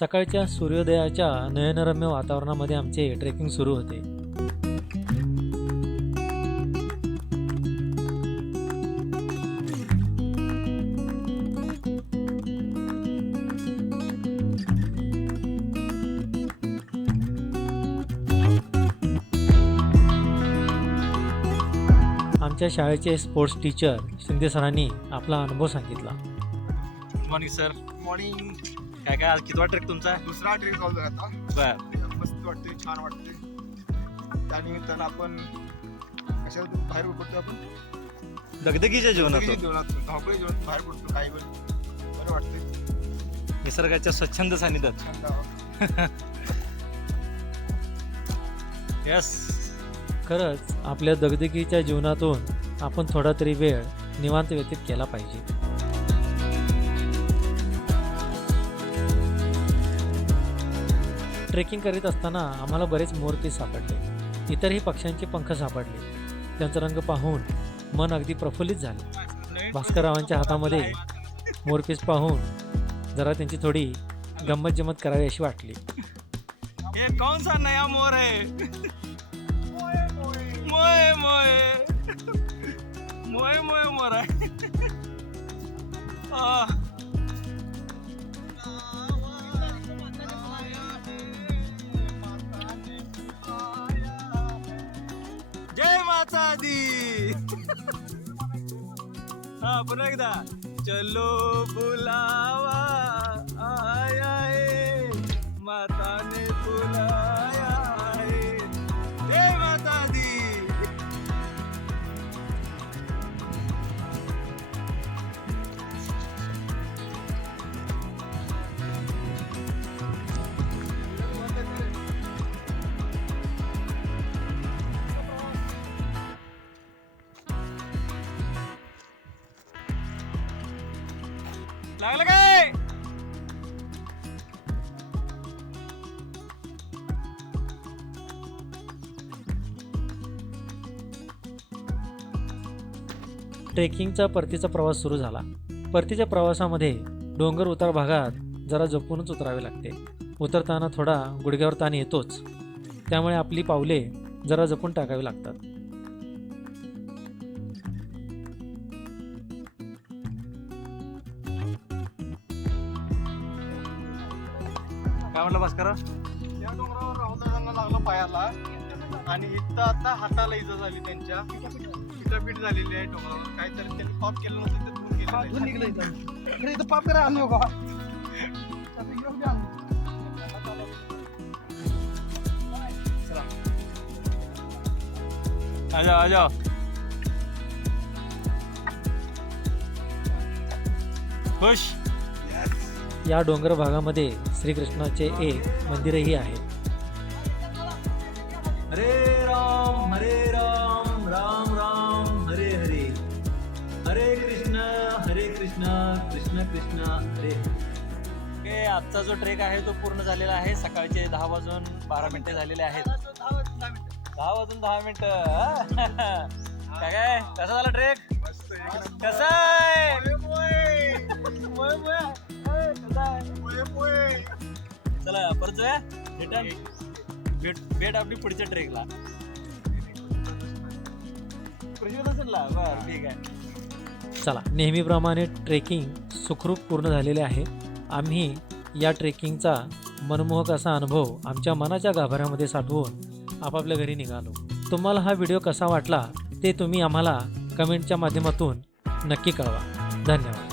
सकाळच्या सूर्योदयाच्या नयनरम्य वातावरणामध्ये आमचे ट्रेकिंग सुरू होते. आमच्या शाळेचे स्पोर्ट्स टीचर शिंदे सरांनी आपला अनुभव सांगितला. Morning sir. मॉर्निंग. काय काय आज कितवा ट्रेक तुमचा? दुसरा ट्रेक चालू आहे आता. बर. मस्त वाटते, छान वाटते. त्यानिमित्तानं आपण कशात बाहेर पडतो, आपण दगदगीच्या जीवनातून धावपळी जीवनात बाहेर पडतो. काही वेळ बरं वाटते निसर्गाच्या स्वच्छंद सानिध्यात. छंद हवा. यस. खरंच आपल्या दगदगीच्या जीवनातून आपण थोडा तरी वेळ निवांत व्यतीत केला पाहिजे. ट्रेकिंग करीत असताना आम्हाला बरेच मोरपीस सापडले. इतरही पक्ष्यांचे पंख सापडले. त्यांचा रंग पाहून मन अगदी प्रफुल्लित झाले. भास्कररावांच्या हातामध्ये मोरपीस पाहून जरा त्यांची थोडी गंमत जमत करावी अशी वाटली. ये कौन सा नया मोर है? मोए मोए मोए मोए मोर आहे. जय माता दी. हा पुन्हा एकदा. चलो बुलावा आया है, माता ने बुलाया है. जय माता दी. लागलं काय? ट्रेकिंगचा परतीचा प्रवास सुरू झाला. परतीच्या प्रवासामध्ये डोंगर उतार भागात जरा जपूनच उतरावे लागते. उतरताना थोडा गुडघ्यावर ताण येतोच, त्यामुळे आपली पावले जरा जपून टाकावी लागतात. काय म्हटलं भास्कर? या डोंगरावर राहुल लागलं पायाला, आणि इथं आता हाताला इजा झाली. त्यांच्या पिठापीठ झालेली आहे डोंगरावर. काहीतरी त्यांनी पाप केलं नव्हतं, ते धुवून गेलं. इथं पाप करा आणू बाबा. आजा आजा. खुश. या डोंगर भागामध्ये श्रीकृष्णाचे एक मंदिरही आहे. हरे राम राम राम हरे हरे, हरे कृष्ण कृष्ण कृष्ण हरे हरे. आजचा जो ट्रेक आहे तो पूर्ण झालेला आहे. सकाळचे 10:12 झालेले आहेत. 10:10 काय काय कसा झाला ट्रेक? कसा आहे? चला परत जाऊया. भेट आपली पुढच्या ट्रेकला. बरं ठीक आहे. चला, नेहमीप्रमाणे ट्रेकिंग सुखरूप पूर्ण झालेले आहे. आम्ही या ट्रेकिंगचा मनमोहक असा अनुभव आमच्या मनाच्या गाभाऱ्यामध्ये साठवून आपापल्या घरी निघालो. तुम्हाला हा व्हिडिओ कसा वाटला ते तुम्ही आम्हाला कमेंटच्या माध्यमातून नक्की कळवा. धन्यवाद.